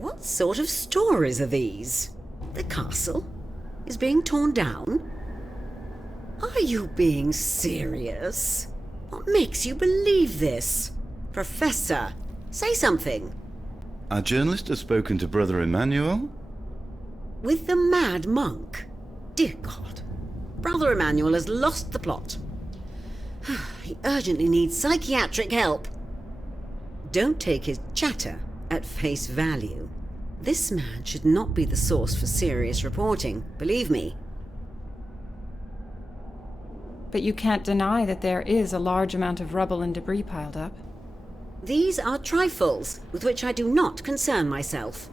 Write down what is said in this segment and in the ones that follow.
What sort of stories are these? The castle is being torn down? Are you being serious? What makes you believe this? Professor, say something. Our journalist has spoken to Brother Emmanuel? With the mad monk? Dear God. Brother Emmanuel has lost the plot. He urgently needs psychiatric help. Don't take his chatter at face value. This man should not be the source for serious reporting, believe me. But you can't deny that there is a large amount of rubble and debris piled up. These are trifles with which I do not concern myself.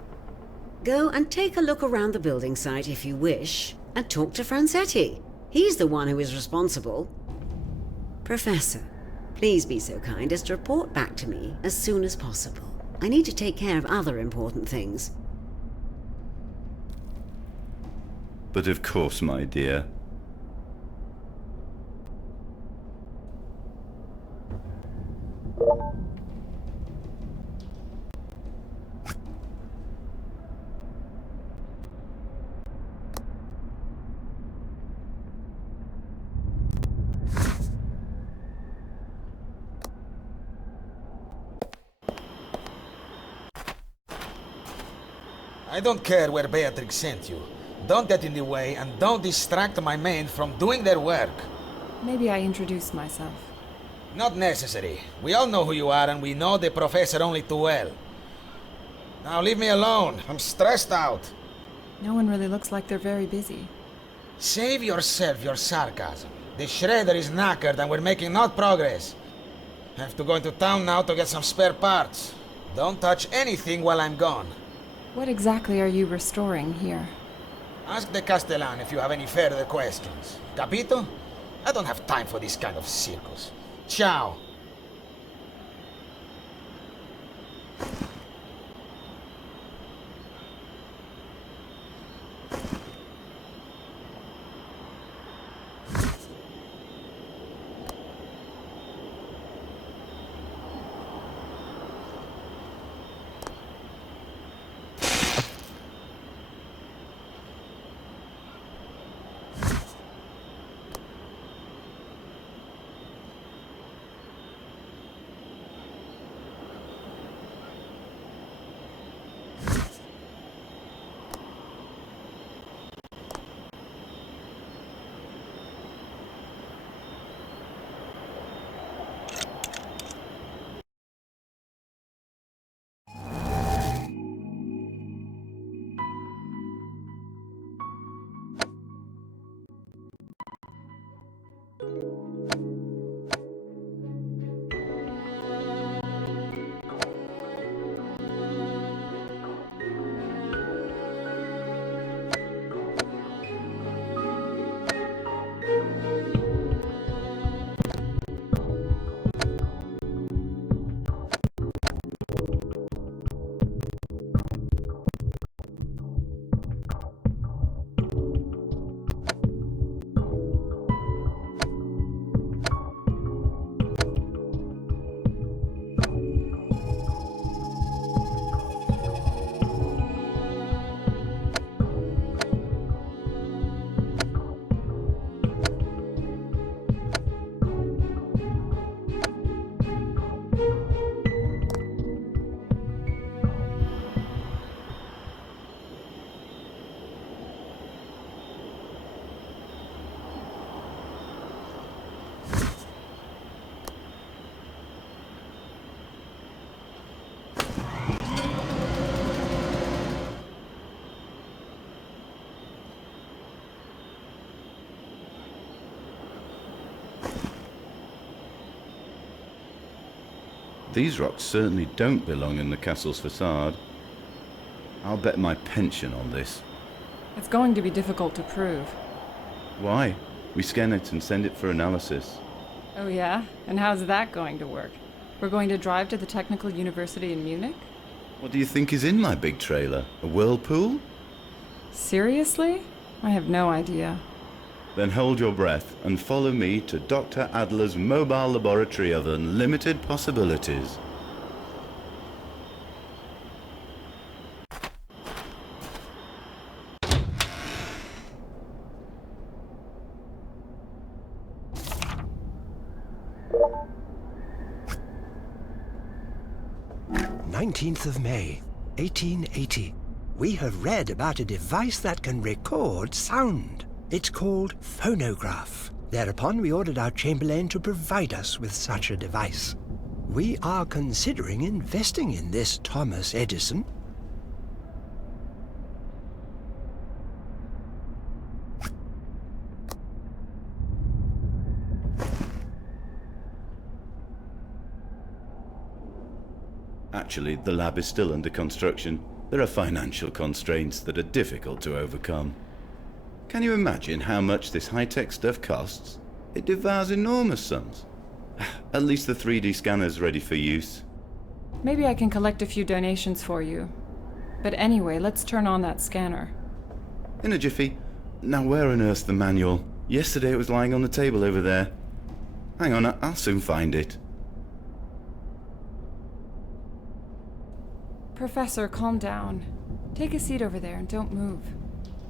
Go and take a look around the building site if you wish, and talk to Francetti. He's the one who is responsible. Professor, please be so kind as to report back to me as soon as possible. I need to take care of other important things. But of course, my dear. I don't care where Beatrix sent you. Don't get in the way and don't distract my men from doing their work. Maybe I introduced myself. Not necessary. We all know who you are and we know the professor only too well. Now leave me alone. I'm stressed out. No one really looks like they're very busy. Save yourself your sarcasm. The shredder is knackered and we're making no progress. I have to go into town now to get some spare parts. Don't touch anything while I'm gone. What exactly are you restoring here? Ask the Castellan if you have any further questions. Capito? I don't have time for this kind of circus. Ciao. These rocks certainly don't belong in the castle's facade. I'll bet my pension on this. It's going to be difficult to prove. Why? We scan it and send it for analysis. Oh yeah? And how's that going to work? We're going to drive to the Technical University in Munich? What do you think is in my big trailer? A whirlpool? Seriously? I have no idea. Then hold your breath and follow me to Dr. Adler's mobile laboratory of unlimited possibilities. May 1880. We have read about a device that can record sound. It's called phonograph. Thereupon we ordered our Chamberlain to provide us with such a device. We are considering investing in this Thomas Edison. Actually, the lab is still under construction. There are financial constraints that are difficult to overcome. Can you imagine how much this high-tech stuff costs? It devours enormous sums. At least the 3D scanner's ready for use. Maybe I can collect a few donations for you. But anyway, let's turn on that scanner. In a jiffy. Now where on earth's the manual? Yesterday it was lying on the table over there. Hang on, I'll soon find it. Professor, calm down. Take a seat over there and don't move.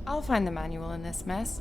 I'll find the manual in this mess.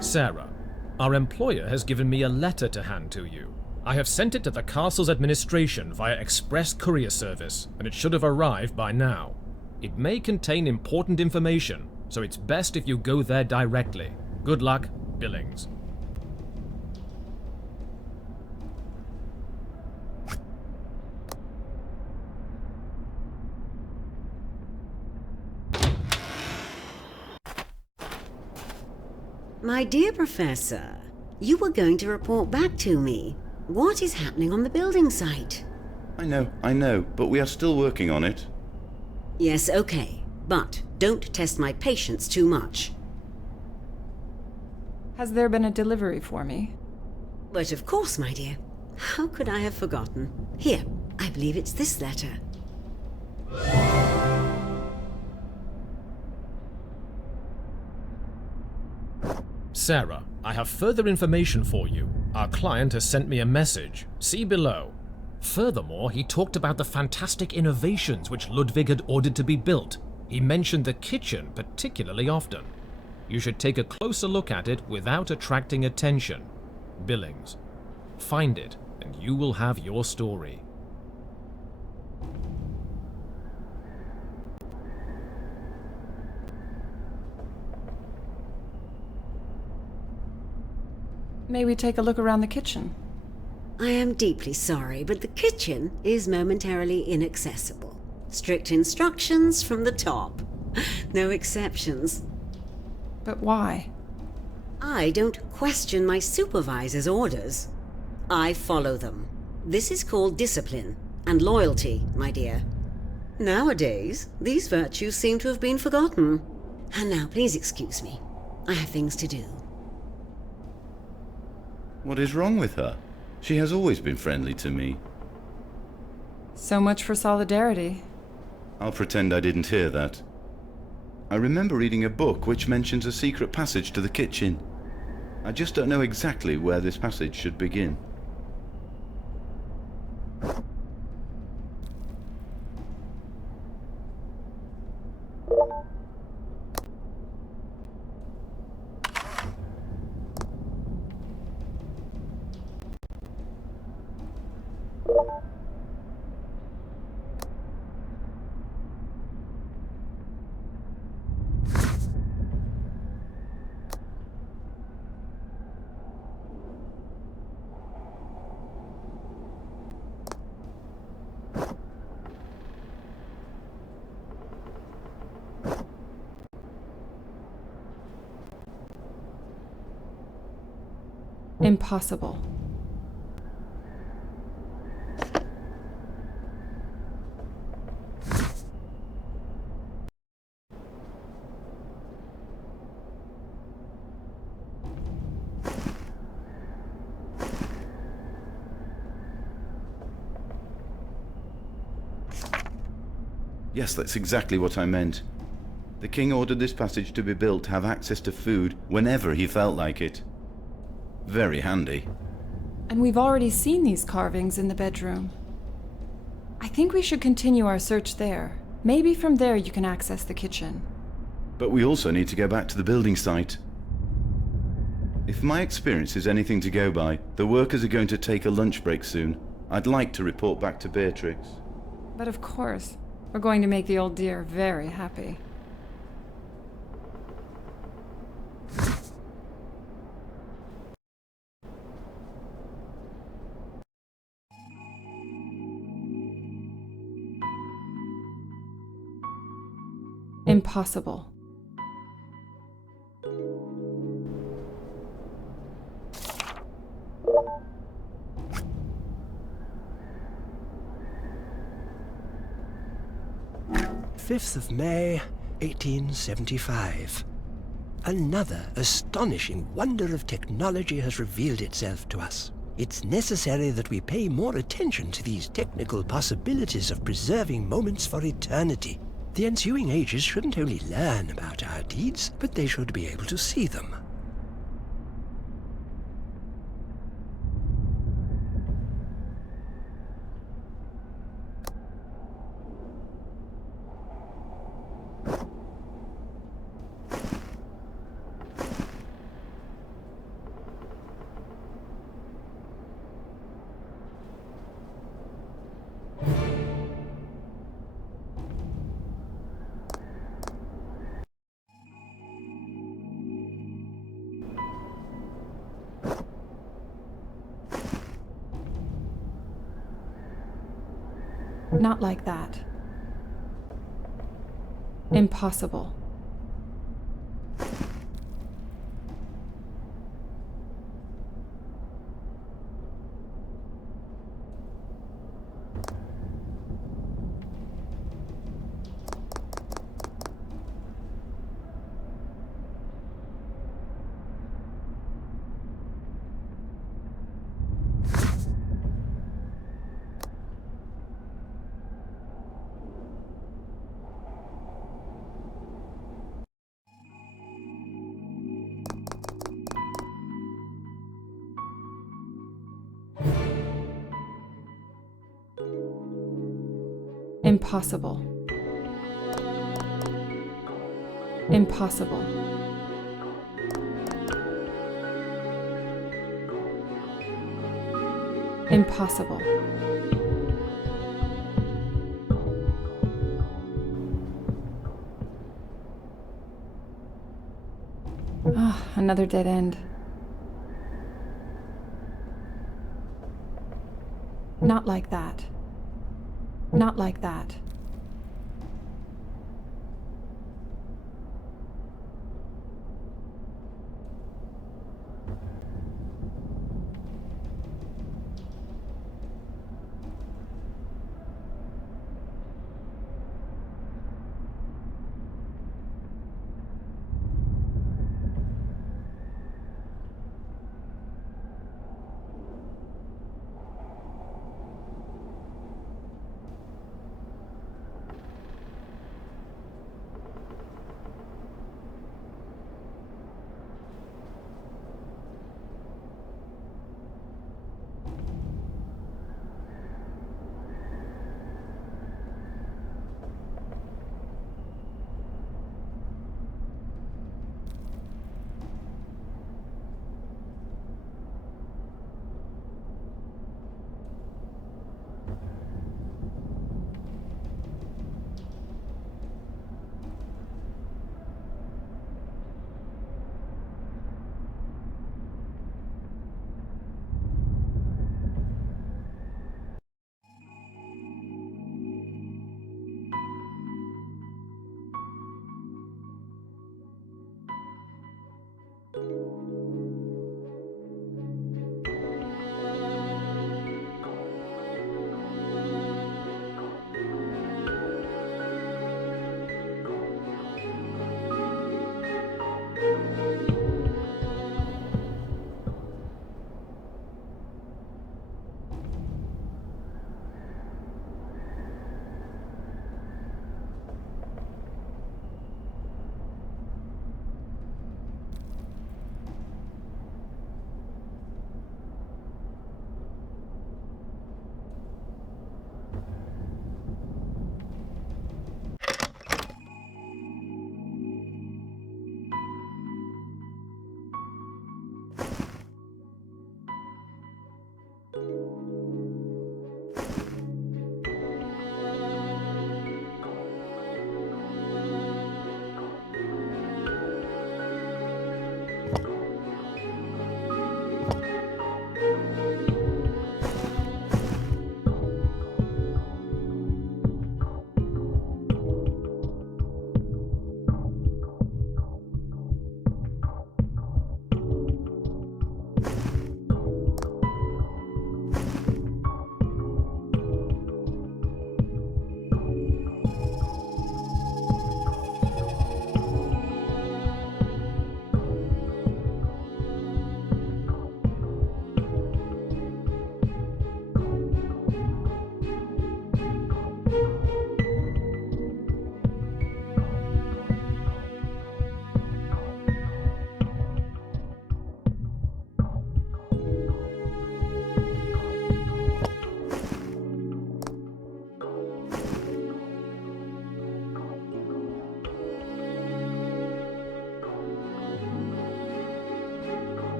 Sarah, our employer has given me a letter to hand to you. I have sent it to the castle's administration via express courier service, and it should have arrived by now. It may contain important information, so it's best if you go there directly. Good luck, Billings. My dear Professor, you were going to report back to me. What is happening on the building site? I know, but we are still working on it. Yes, okay, but don't test my patience too much. Has there been a delivery for me? But of course, my dear. How could I have forgotten? Here, I believe it's this letter. Sarah, I have further information for you. Our client has sent me a message. See below. Furthermore, he talked about the fantastic innovations which Ludwig had ordered to be built. He mentioned the kitchen particularly often. You should take a closer look at it without attracting attention. Billings. Find it, and you will have your story. May we take a look around the kitchen? I am deeply sorry, but the kitchen is momentarily inaccessible. Strict instructions from the top. No exceptions. But why? I don't question my supervisor's orders. I follow them. This is called discipline and loyalty, my dear. Nowadays, these virtues seem to have been forgotten. And now, please excuse me. I have things to do. What is wrong with her? She has always been friendly to me. So much for solidarity. I'll pretend I didn't hear that. I remember reading a book which mentions a secret passage to the kitchen. I just don't know exactly where this passage should begin. Impossible. Yes, that's exactly what I meant. The king ordered this passage to be built to have access to food whenever he felt like it. Very handy. And we've already seen these carvings in the bedroom. I think we should continue our search there. Maybe from there you can access the kitchen. But we also need to go back to the building site. If my experience is anything to go by, the workers are going to take a lunch break soon. I'd like to report back to Beatrix. But of course, we're going to make the old dear very happy. Impossible. May 1875. Another astonishing wonder of technology has revealed itself to us. It's necessary that we pay more attention to these technical possibilities of preserving moments for eternity. The ensuing ages shouldn't only learn about our deeds, but they should be able to see them. Not like that. Impossible. Impossible. Impossible. Impossible. Ah, another dead end. Not like that. Not like that.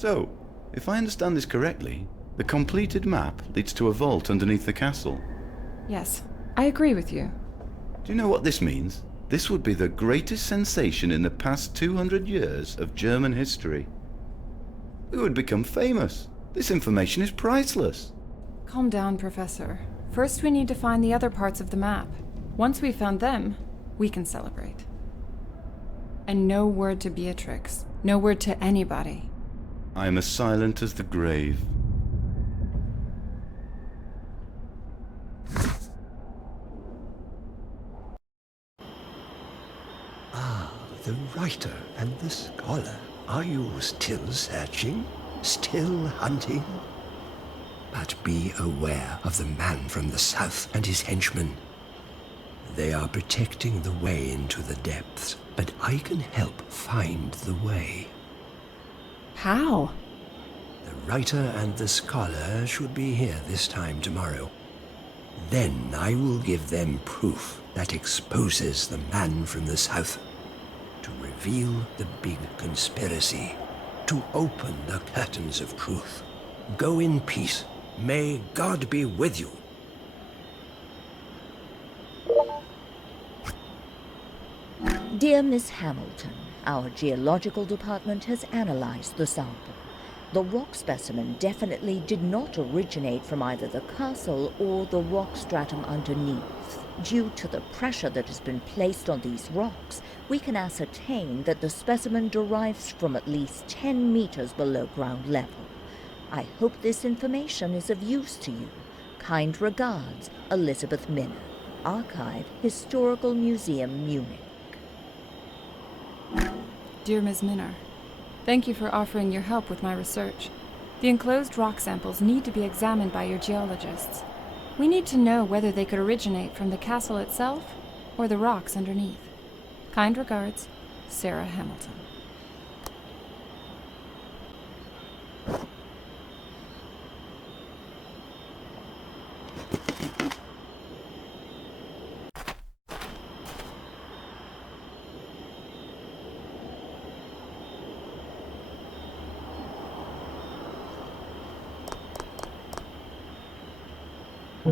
So, if I understand this correctly, the completed map leads to a vault underneath the castle. Yes, I agree with you. Do you know what this means? This would be the greatest sensation in the past 200 years of German history. We would become famous. This information is priceless. Calm down, Professor. First, we need to find the other parts of the map. Once we've found them, we can celebrate. And no word to Beatrix. No word to anybody. I am as silent as the grave. The writer and the scholar. Are you still searching? Still hunting? But be aware of the man from the south and his henchmen. They are protecting the way into the depths, but I can help find the way. How? The writer and the scholar should be here this time tomorrow. Then I will give them proof that exposes the man from the south. To reveal the big conspiracy. To open the curtains of truth. Go in peace. May God be with you. Dear Miss Hamilton, our geological department has analyzed the sample. The rock specimen definitely did not originate from either the castle or the rock stratum underneath. Due to the pressure that has been placed on these rocks, we can ascertain that the specimen derives from at least 10 meters below ground level. I hope this information is of use to you. Kind regards, Elizabeth Minner, Archive, Historical Museum, Munich. Dear Ms. Minner, thank you for offering your help with my research. The enclosed rock samples need to be examined by your geologists. We need to know whether they could originate from the castle itself or the rocks underneath. Kind regards, Sarah Hamilton.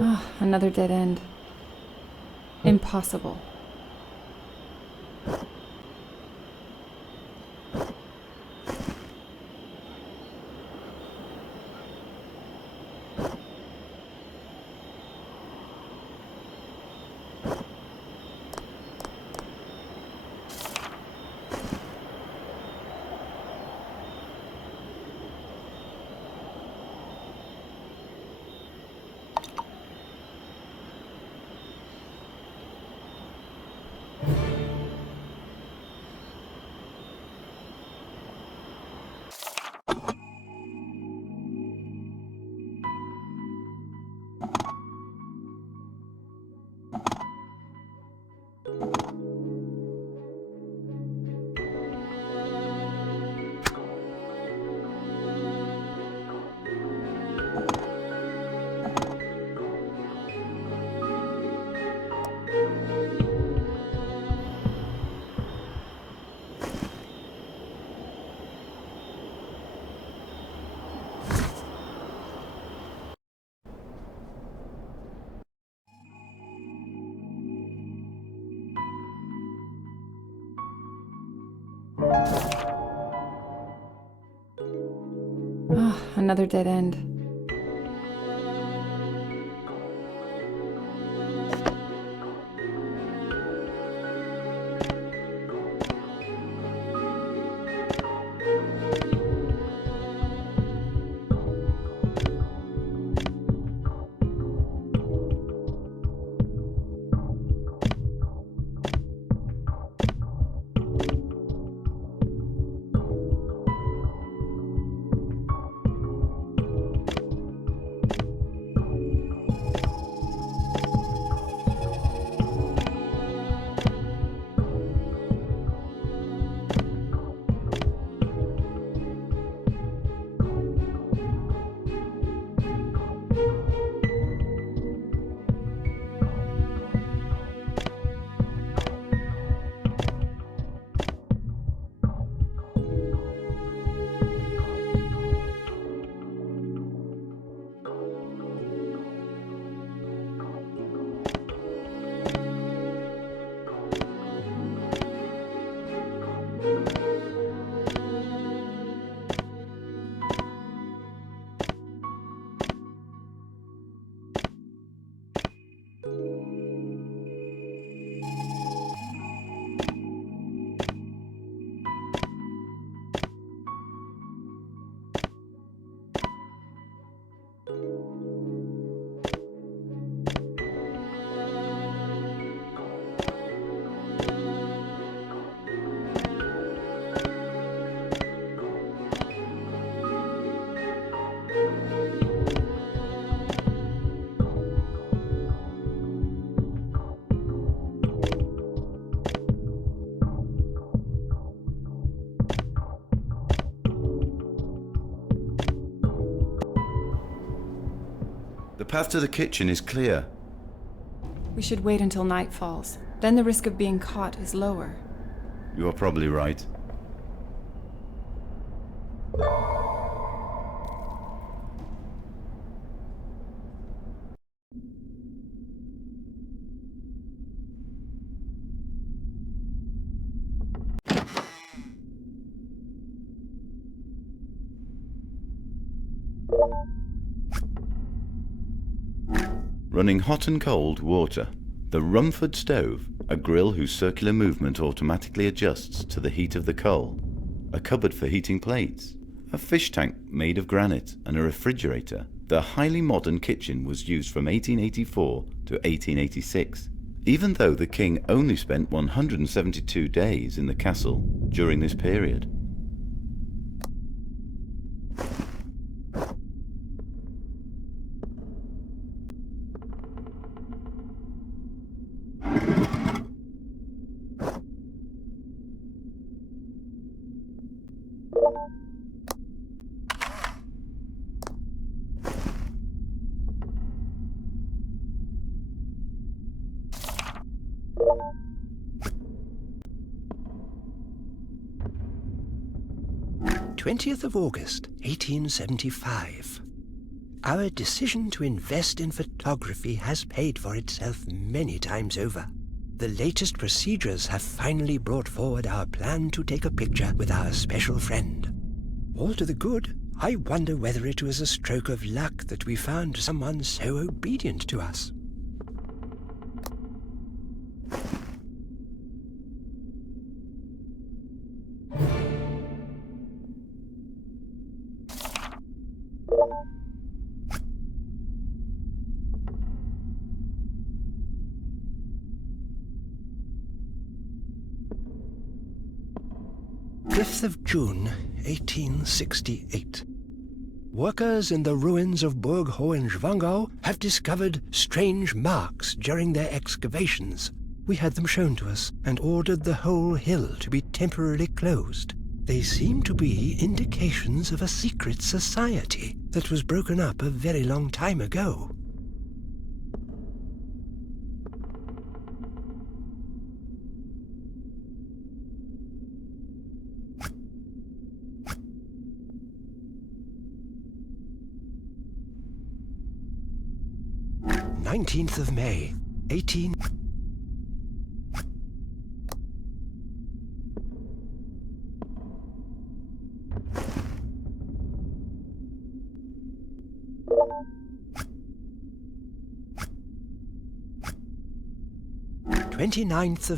Oh, another dead end. Impossible. Oh, another dead end. The path to the kitchen is clear. We should wait until night falls. Then the risk of being caught is lower. You are probably right. Running hot and cold water. The Rumford stove, a grill whose circular movement automatically adjusts to the heat of the coal. A cupboard for heating plates. A fish tank made of granite and a refrigerator. The highly modern kitchen was used from 1884 to 1886. Even though the king only spent 172 days in the castle during this period. August 1875. Our decision to invest in photography has paid for itself many times over. The latest procedures have finally brought forward our plan to take a picture with our special friend. All to the good. I wonder whether it was a stroke of luck that we found someone so obedient to us. June 1868. Workers in the ruins of Burg Hohenschwangau have discovered strange marks during their excavations. We had them shown to us and ordered the whole hill to be temporarily closed. They seem to be indications of a secret society that was broken up a very long time ago. May 18...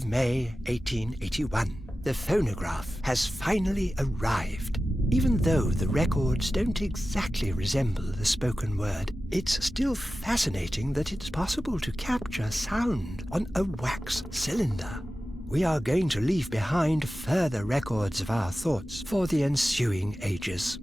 May 1881. The phonograph has finally arrived. Even though the records don't exactly resemble the spoken word, it's still fascinating that it's possible to capture sound on a wax cylinder. We are going to leave behind further records of our thoughts for the ensuing ages.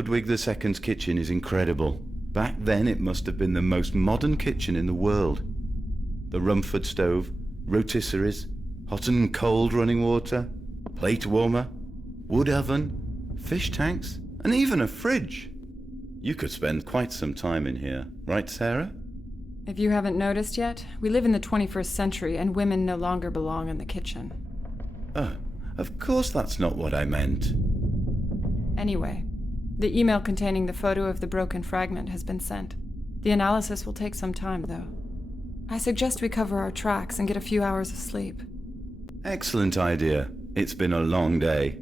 Ludwig II's kitchen is incredible. Back then it must have been the most modern kitchen in the world. The Rumford stove, rotisseries, hot and cold running water, plate warmer, wood oven, fish tanks, and even a fridge. You could spend quite some time in here, right, Sarah? If you haven't noticed yet, we live in the 21st century and women no longer belong in the kitchen. Oh, of course that's not what I meant. Anyway, the email containing the photo of the broken fragment has been sent. The analysis will take some time, though. I suggest we cover our tracks and get a few hours of sleep. Excellent idea. It's been a long day.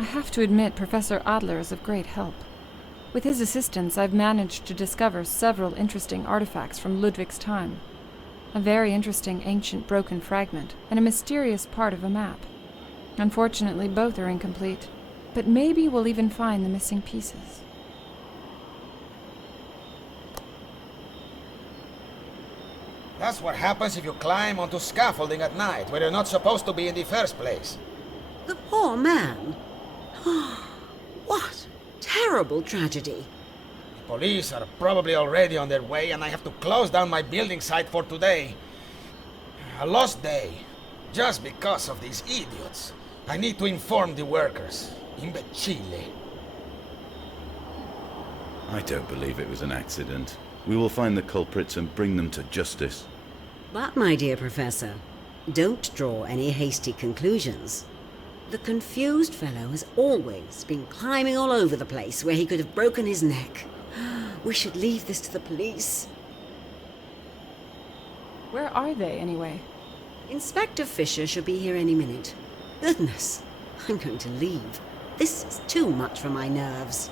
I have to admit, Professor Adler is of great help. With his assistance, I've managed to discover several interesting artifacts from Ludwig's time. A very interesting ancient broken fragment, and a mysterious part of a map. Unfortunately, both are incomplete, but maybe we'll even find the missing pieces. That's what happens if you climb onto scaffolding at night, where you're not supposed to be in the first place. The poor man. What terrible tragedy. The police are probably already on their way, and I have to close down my building site for today. A lost day, just because of these idiots. I need to inform the workers. Imbecille. I don't believe it was an accident. We will find the culprits and bring them to justice. But, my dear Professor, don't draw any hasty conclusions. The confused fellow has always been climbing all over the place where he could have broken his neck. We should leave this to the police. Where are they, anyway? Inspector Fisher should be here any minute. Goodness, I'm going to leave. This is too much for my nerves.